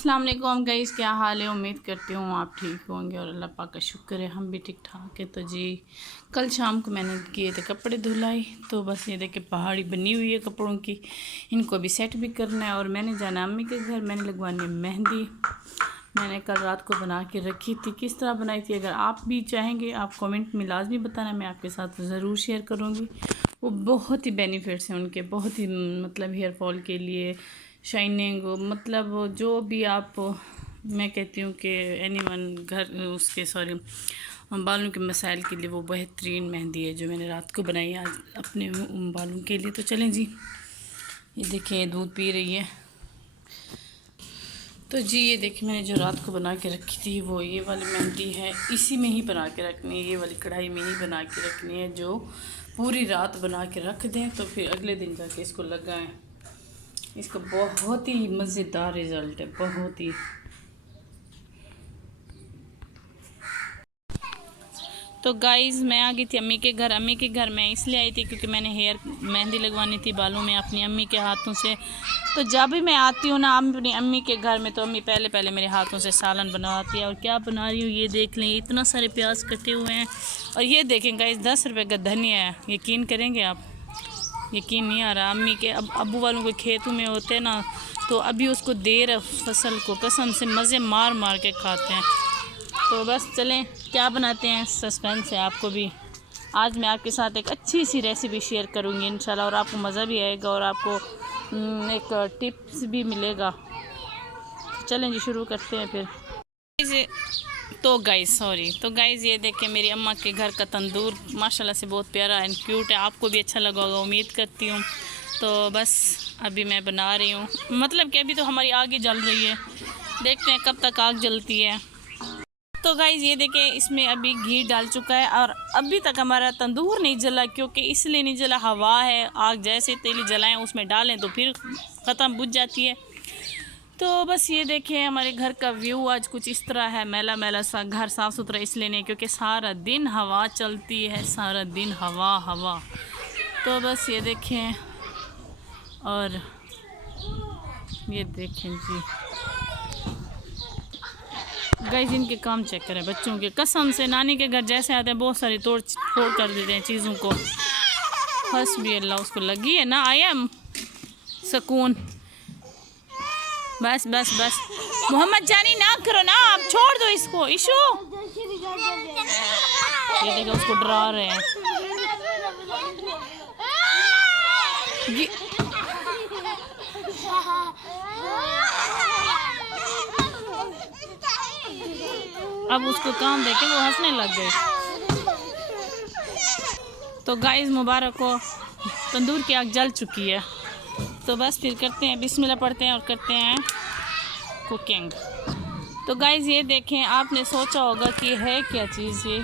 अस्सलाम वालेकुम गाइस, क्या हाल है। उम्मीद करती हूँ आप ठीक होंगे और अल्लाह पाक का शुक्र है हम भी ठीक ठाक है। तो जी कल शाम को मैंने किए थे कपड़े धुलाई, तो बस ये देखिए पहाड़ी बनी हुई है कपड़ों की, इनको भी सेट भी करना है और मैंने जाना अम्मी के घर, मैंने लगवानी है मेहंदी। मैंने कल रात को बना के रखी थी, किस तरह बनाई थी अगर आप भी चाहेंगे आप कमेंट में लाजमी बताना, मैं आपके साथ ज़रूर शेयर करूँगी। वो बहुत ही बेनिफिट्स हैं उनके, बहुत ही मतलब हेयर फॉल के लिए, शाइनिंग, मतलब जो भी आप, मैं कहती हूँ कि एनीवन घर उसके सॉरी बालों के मसाइल के लिए वो बेहतरीन मेहंदी है जो मैंने रात को बनाई आज अपने बालों के लिए। तो चलें जी, ये देखें दूध पी रही है। तो जी ये देखिए मैंने जो रात को बना के रखी थी वो ये वाली मेहंदी है, इसी में ही बना के रखनी है, ये वाली कढ़ाई में ही बना के रखनी है। जो पूरी रात बना के रख दें तो फिर अगले दिन जाके इसको लगाएं, इसका बहुत ही मज़ेदार रिज़ल्ट है, बहुत ही। तो गाइज़ मैं आ गई थी अम्मी के घर। अम्मी के घर मैं इसलिए आई थी क्योंकि मैंने हेयर मेहंदी लगवानी थी बालों में अपनी अम्मी के हाथों से। तो जब भी मैं आती हूँ ना अपनी अम्मी के घर में, तो अम्मी पहले पहले मेरे हाथों से सालन बनाती है। और क्या बना रही हूँ ये देख लें, इतना सारे प्याज कटे हुए हैं। और ये देखें गाइज़ 10 रुपये का धनिया है, यकीन करेंगे आप, यकीन नहीं आ रहा। अम्मी के अब्बू वालों के खेतों में होते हैं ना, तो अभी उसको देर फसल को कसम से मज़े मार मार के खाते हैं। तो बस चलें क्या बनाते हैं, सस्पेंस है आपको भी। आज मैं आपके साथ एक अच्छी सी रेसिपी शेयर करूंगी इंशाल्लाह, और आपको मज़ा भी आएगा और आपको एक टिप्स भी मिलेगा। तो चलें जी शुरू करते हैं फिर। तो गाइज़ ये देखें मेरी अम्मा के घर का तंदूर माशाल्लाह से बहुत प्यारा एंड क्यूट है, आपको भी अच्छा लगा होगा उम्मीद करती हूँ। तो बस अभी मैं बना रही हूँ, मतलब कि अभी तो हमारी आग ही जल रही है, देखते हैं कब तक आग जलती है। तो गाइज़ ये देखें इसमें अभी घी डाल चुका है और अभी तक हमारा तंदूर नहीं जला, क्योंकि इसलिए नहीं जला, हवा है, आग जैसे तेली जलाएं उसमें डालें तो फिर ख़त्म, बुझ जाती है। तो बस ये देखें हमारे घर का व्यू आज कुछ इस तरह है, मैला मैला सा घर, साफ़ सुथरा इसलिए नहीं क्योंकि सारा दिन हवा चलती है, सारा दिन हवा हवा। तो बस ये देखें, और ये देखें जी गाइस इनके काम चेक करें बच्चों के, कसम से नानी के घर जैसे आते हैं बहुत सारी तोड़ फोड़ कर देते हैं चीज़ों को। हस्बी अल्लाह, उसको लगी है ना आई एम सुकून। बस बस बस मोहम्मद जानी ना करो ना, आप छोड़ दो इसको। इशू ये देखो उसको डरा रहे हैं। अब उसको काम देके वो हंसने लग गए। तो गाइस मुबारक हो, तंदूर की आग जल चुकी है। तो बस फिर करते हैं, बिस्मिल्लाह पढ़ते हैं और करते हैं कुकिंग। तो गाइस ये देखें, आपने सोचा होगा कि है क्या चीज़ ये,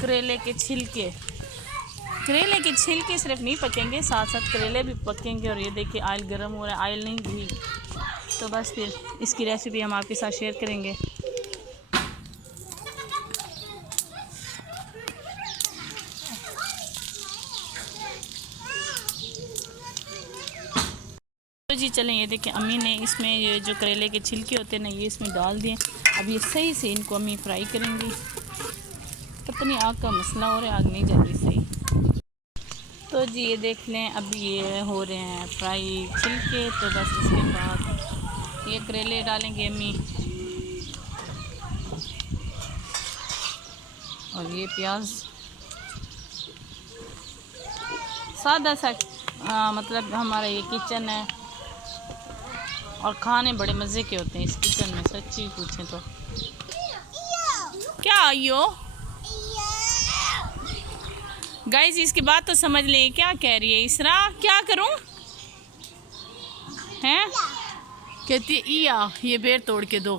करेले के छिलके। करेले के छिलके सिर्फ नहीं पकेंगे, साथ साथ करेले भी पकेंगे। और ये देखिए आयल गर्म हो रहा है, आयल नहीं घी। तो बस फिर इसकी रेसिपी हम आपके साथ शेयर करेंगे। तो जी चलें, ये देखिए अम्मी ने इसमें ये जो करेले के छिलके होते हैं ना ये इसमें डाल दिए। अब ये सही से इनको अम्मी फ्राई करेंगी। पता नहीं आग का मसला हो रहा है, आग नहीं जल रही सही। तो जी ये देख लें अभी ये हो रहे हैं फ्राई छिलके। तो बस इसके बाद ये करेले डालेंगे अम्मी, और ये प्याज सादा सा मतलब हमारा ये किचन है और खाने बड़े मज़े के होते हैं इस किचन में, सच्ची पूछें तो। क्या आइयो गाइस इसकी बात तो समझ ले, क्या कह रही है इसरा, क्या करूं हैं, कहती है इया ये बेर तोड़ के दो।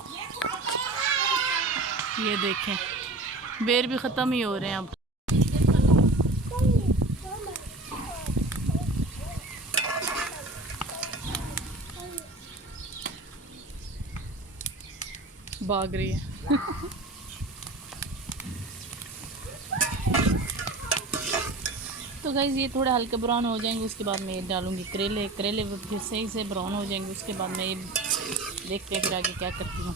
ये देखें बेर भी ख़त्म ही हो रहे हैं अब। भाग रही है तो गाइस ये थोड़े हल्के ब्राउन हो जाएंगे, उसके बाद मैं डालूँगी करेले। करेले फिर सही से ब्राउन हो जाएंगे, उसके बाद मैं ये देखते हैं फिर आगे क्या करती हूँ।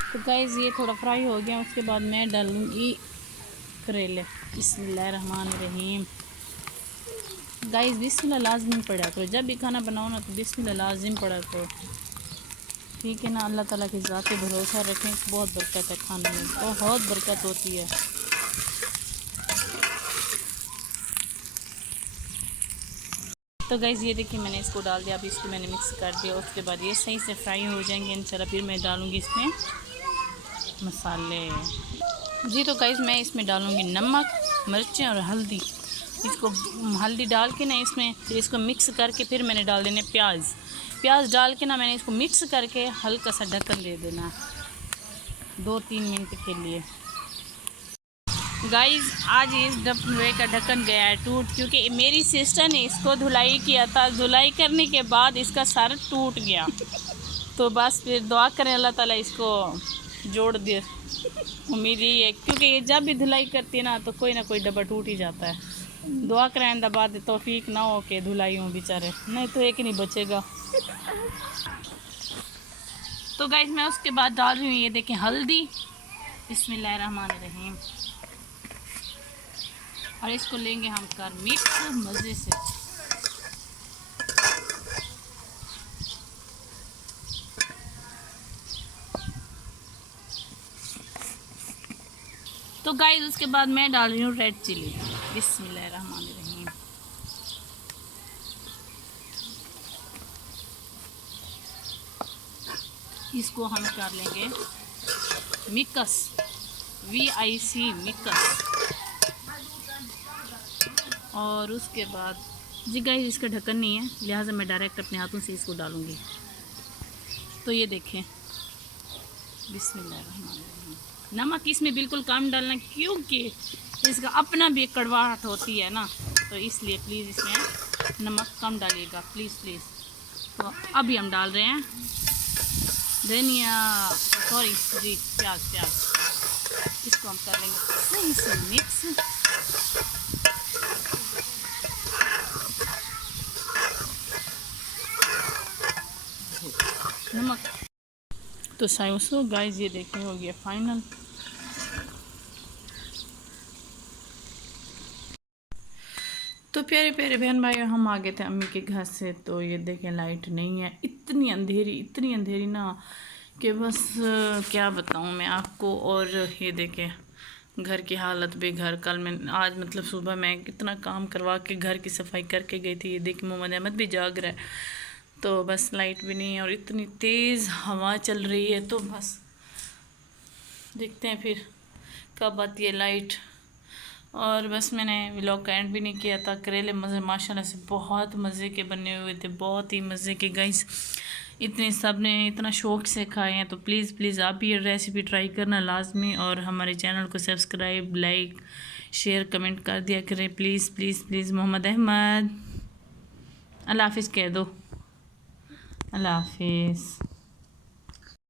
तो गाइस ये थोड़ा फ्राई हो गया, उसके बाद मैं डालूँगी करेले। बिस्मिल्लाहिर्रहमानिर्रहीम। गाइस बिस्मिल्लाह लाजमी पड़ा करो, जब भी खाना बनाओ ना तो बिस्मिल्लाह लाजिम पड़ा करो, ठीक है ना। अल्लाह ताला की ज़ात पे भरोसा रखें, बहुत बरकत है खाने में, बहुत बरकत होती है। तो गाइज़ ये देखिए मैंने इसको डाल दिया, अभी इसको मैंने मिक्स कर दिया, उसके बाद ये सही से फ्राई हो जाएंगे इंशाल्लाह। फिर मैं डालूँगी इसमें मसाले। जी तो गाइज़ मैं इसमें डालूँगी नमक, मिर्चें और हल्दी। इसको हल्दी डाल के ना इसमें फिर इसको मिक्स करके फिर मैंने डाल देने प्याज। प्याज डाल के ना मैंने इसको मिक्स करके हल्का सा ढक्कन दे देना 2-3 मिनट के लिए। गाइस आज इस डब्बे का ढक्कन गया है टूट, क्योंकि मेरी सिस्टर ने इसको धुलाई किया था। धुलाई करने के बाद इसका सर टूट गया। तो बस फिर दुआ करें अल्लाह ताला इसको जोड़ दे। उम्मीद यही है, क्योंकि ये जब भी धुलाई करती है ना तो कोई ना कोई डब्बा टूट ही जाता है। दुआ करें आइंदा बाद तौफीक ना हो के धुलाई हो बेचारे, नहीं तो एक नहीं बचेगा। तो गाइस मैं उसके बाद डाल रही हूँ ये देखें हल्दी। बिस्मिल्लाहिर्रहमानिर्रहीम। और इसको लेंगे हम कर मिक्स मज़े से। तो गाइस उसके बाद मैं डाल रही हूँ रेड चिली। बिस्मिल्लाहिर्रहमानिर्रहीम। इसको हम कर लेंगे मिक्स, VIC मिक्स। और उसके बाद जी गाइस इसका ढक्कन नहीं है, लिहाजा मैं डायरेक्ट अपने हाथों से इसको डालूँगी। तो ये देखें बिस्मिल्लाहिर्रहमानिर्रहीम। नमक इसमें बिल्कुल कम डालना, क्योंकि इसका अपना भी एक कड़वाहट होती है ना, तो इसलिए प्लीज़ इसमें नमक कम डालिएगा प्लीज़ प्लीज़। तो अभी हम डाल रहे हैं धनिया, सॉरी जी प्याज। इसको हम कर लेंगे सही से मिक्स। नमक तो साइंसो गाइस ये देखने हो गया फाइनल। तो प्यारे प्यारे बहन भाइयों हम आ गए थे अम्मी के घर से। तो ये देखें लाइट नहीं है, इतनी अंधेरी ना कि बस क्या बताऊं मैं आपको। और ये देखें घर की हालत बेघर। कल मैं आज मतलब सुबह मैं कितना काम करवा के घर की सफाई करके गई थी। ये देखिए मोहम्मद अहमद भी जाग रहा है, तो बस लाइट भी नहीं है और इतनी तेज़ हवा चल रही है। तो बस देखते हैं फिर कब आती है लाइट। और बस मैंने व्लॉग का एंड भी नहीं किया था। करेले मज़े माशाल्लाह से बहुत मज़े के बने हुए थे, बहुत ही मज़े के गाइस। इतने सब ने इतना शौक़ से खाए हैं। तो प्लीज़ आप भी ये रेसिपी ट्राई करना लाजमी, और हमारे चैनल को सब्सक्राइब, लाइक, शेयर, कमेंट कर दिया करें प्लीज़। मोहम्मद अहमद अल्लाह हाफिज़ कह दो। अल्लाह हाफिज़।